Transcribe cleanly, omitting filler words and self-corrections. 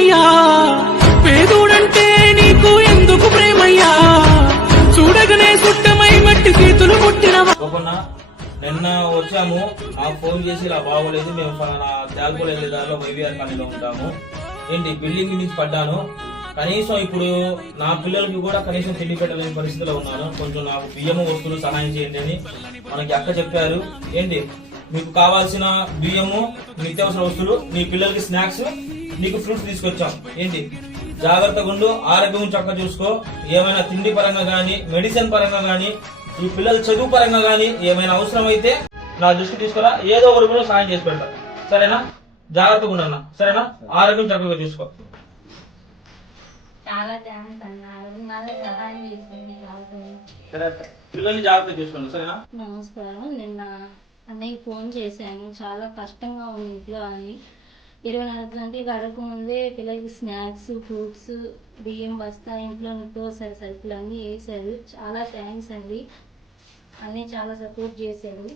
ఏమయ్యా పేదోడంటే నీకు ఎందుకు ప్రేమయ్యా చూడగనే సుట్టమై మట్టి చేతులు పుట్టిన నిన్న వచ్చాము మాకు ఫోన్ చేసి ఇలా బాగోలేదు మేము ఫలానా తేల్కోలేదు దారిలో వైవిఆర్ కాలనీలో ఉంటాము ఏంటి బిల్డింగ్ నుంచి పడ్డాను కనీసం ఇప్పుడు నా పిల్లలకి కూడా కనీసం తిండి పెట్టలేని పరిస్థితిలో ఉన్నాను కొంచెం నాకు బియ్యము వస్తువులు సహాయం చేయండి అని మనకి అక్క చెప్పారు ఏంటి మీకు కావాల్సిన బియ్యము నిత్యావసర వస్తువులు నీ పిల్లలకి స్నాక్స్ నీకు ఫ్రూట్స్ తీసుకొచ్చాం ఏంటి జాగ్రత్తగా ఉండు ఆరోగ్యం చక్కగా చూసుకో ఏమైనా తిండి పరంగా గానీ మెడిసిన్ పరంగా గానీ ఈ పిల్లల చదువు పరంగా గానీ ఏమైనా అవసరం అయితే నా దృష్టి తీసుకురా ఏదో ఒక రూపంలో సహాయం చేసి పెడతా సరేనా జాగ్రత్తగా ఉండన్నా సరేనా ఆరోగ్యం చక్కగా చూసుకో పిల్లల్ని జాగ్రత్తగా చూసుకోండి సరేనా. నమస్కారం. నిన్న అన్నయ్య ఫోన్ చేశాను చాలా కష్టంగా ఉంది ఇంట్లో అని 24 గంటలు గడక ముందే పిల్లలకి స్నాక్స్ ఫ్రూట్స్ బియ్యం బస్తా ఇంట్లో నిత్యావసర సరుకులు అన్నీ వేశారు చాలా థ్యాంక్స్ అండి అన్నీ చాలా సపోర్ట్ చేశారు